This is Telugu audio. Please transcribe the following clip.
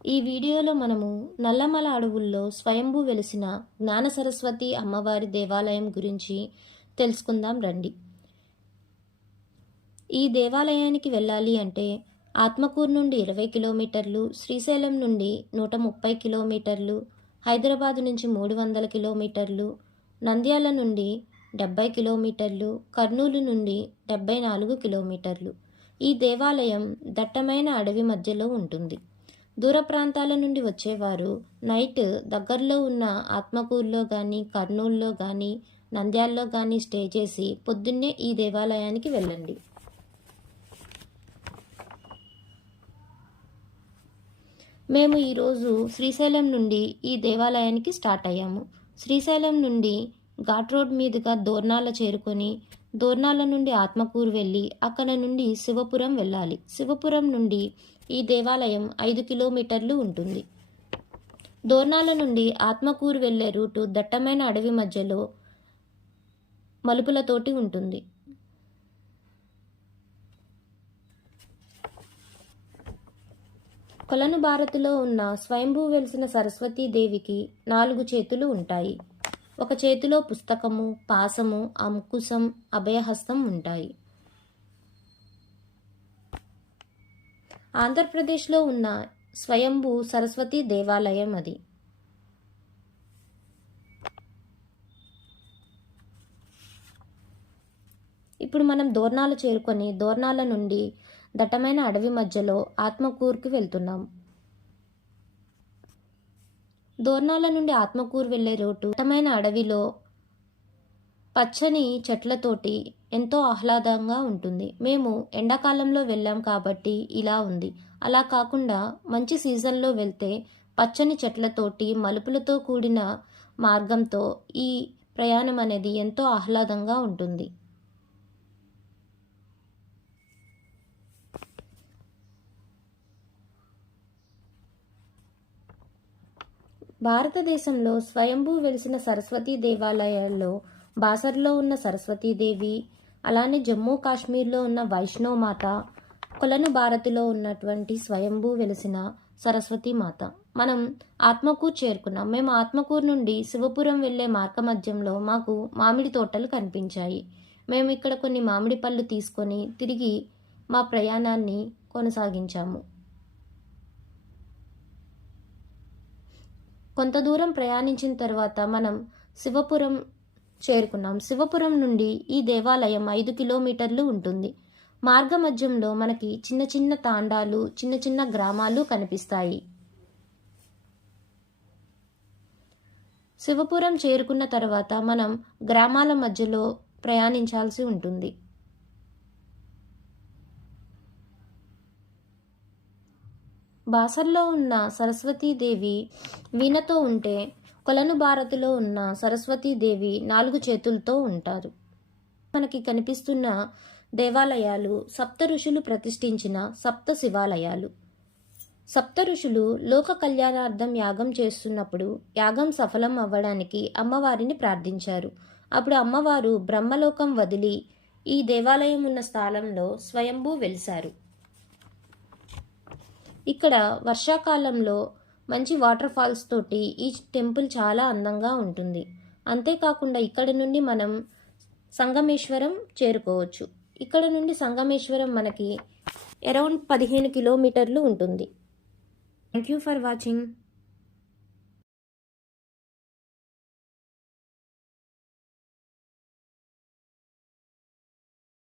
ఈ వీడియోలో మనము నల్లమల అడవుల్లో స్వయంభూ వెలిసిన జ్ఞాన సరస్వతి అమ్మవారి దేవాలయం గురించి తెలుసుకుందాం రండి. ఈ దేవాలయానికి వెళ్ళాలి అంటే ఆత్మకూరు నుండి 20 కిలోమీటర్లు, శ్రీశైలం నుండి 130 కిలోమీటర్లు, హైదరాబాద్ నుంచి 300 కిలోమీటర్లు, నంద్యాల నుండి 70 కిలోమీటర్లు, కర్నూలు నుండి 74 కిలోమీటర్లు. ఈ దేవాలయం దట్టమైన అడవి మధ్యలో ఉంటుంది. దూర ప్రాంతాల నుండి వచ్చేవారు నైట్ దగ్గరలో ఉన్న ఆత్మకూరులో కానీ, కర్నూలులో కానీ, నంద్యాలలో కానీ స్టే చేసి పొద్దున్నే ఈ దేవాలయానికి వెళ్ళండి. మేము ఈరోజు శ్రీశైలం నుండి ఈ దేవాలయానికి స్టార్ట్ అయ్యాము. శ్రీశైలం నుండి ఘాట్ రోడ్ మీదుగా దోర్నాల చేరుకొని దోర్నాల నుండి ఆత్మకూరు వెళ్ళి అక్కడ నుండి శివపురం వెళ్ళాలి. శివపురం నుండి ఈ దేవాలయం 5 కిలోమీటర్లు ఉంటుంది. దోర్నాల నుండి ఆత్మకూరు వెళ్ళే రూటు దట్టమైన అడవి మధ్యలో మలుపులతోటి ఉంటుంది. కొలను భారతిలో ఉన్న స్వయంభూ వెలిసిన సరస్వతీదేవికి 4 చేతులు ఉంటాయి. ఒక చేతిలో పుస్తకము, పాసము, అంకుశం, అభయహస్తం ఉంటాయి. ఆంధ్రప్రదేశ్లో ఉన్న స్వయంభూ సరస్వతి దేవాలయం అది. ఇప్పుడు మనం దోర్నాల చేరుకొని దోర్నాల నుండి దట్టమైన అడవి మధ్యలో ఆత్మకూరుకి వెళ్తున్నాం. దోర్నాల నుండి ఆత్మకూరు వెళ్ళే రోడ్డు దట్టమైన అడవిలో పచ్చని చెట్లతోటి ఎంతో ఆహ్లాదంగా ఉంటుంది. మేము ఎండాకాలంలో వెళ్ళాం కాబట్టి ఇలా ఉంది. అలా కాకుండా మంచి సీజన్లో వెళ్తే పచ్చని చెట్లతోటి మలుపులతో కూడిన మార్గంతో ఈ ప్రయాణం అనేది ఎంతో ఆహ్లాదంగా ఉంటుంది. భారతదేశంలో స్వయంభూ వెలిసిన సరస్వతీ దేవాలయాల్లో బాసర్లో ఉన్న సరస్వతీదేవి, అలానే జమ్మూ కాశ్మీర్లో ఉన్న వైష్ణోమాత, కొలను భారతిలో ఉన్నటువంటి స్వయంభూ వెలిసిన సరస్వతీ మాత. మనం ఆత్మకూరు చేరుకున్నాం. మేము ఆత్మకూరు నుండి శివపురం వెళ్ళే మార్గ మధ్యంలో మాకు మామిడి తోటలు కనిపించాయి. మేము ఇక్కడ కొన్ని మామిడి పళ్ళు తీసుకొని తిరిగి మా ప్రయాణాన్ని కొనసాగించాము. కొంత దూరం ప్రయాణించిన తర్వాత మనం శివపురం చేరుకున్నాం. శివపురం నుండి ఈ దేవాలయం 5 కిలోమీటర్లు ఉంటుంది. మార్గ మధ్యంలో మనకి చిన్న చిన్న తాండాలు, చిన్న చిన్న గ్రామాలు కనిపిస్తాయి. శివపురం చేరుకున్న తర్వాత మనం గ్రామాల మధ్యలో ప్రయాణించాల్సి ఉంటుంది. బాసర్లో ఉన్న సరస్వతీదేవి వీణతో ఉంటే కొలను భారతిలో ఉన్న సరస్వతీదేవి 4 చేతులతో ఉంటారు. మనకి కనిపిస్తున్న దేవాలయాలు సప్త ఋషులు ప్రతిష్ఠించిన సప్త శివాలయాలు. సప్త ఋషులు లోక కళ్యాణార్థం యాగం చేస్తున్నప్పుడు యాగం సఫలం అవ్వడానికి అమ్మవారిని ప్రార్థించారు. అప్పుడు అమ్మవారు బ్రహ్మలోకం వదిలి ఈ దేవాలయం ఉన్న స్థలంలో స్వయంభూ వెలిశారు. ఇక్కడ వర్షాకాలంలో మంచి వాటర్ ఫాల్స్ తోటి ఈ టెంపుల్ చాలా అందంగా ఉంటుంది. అంతేకాకుండా ఇక్కడ నుండి మనం సంగమేశ్వరం చేరుకోవచ్చు. ఇక్కడ నుండి సంగమేశ్వరం మనకి అరౌండ్ 15 కిలోమీటర్లు ఉంటుంది. Thank you for watching.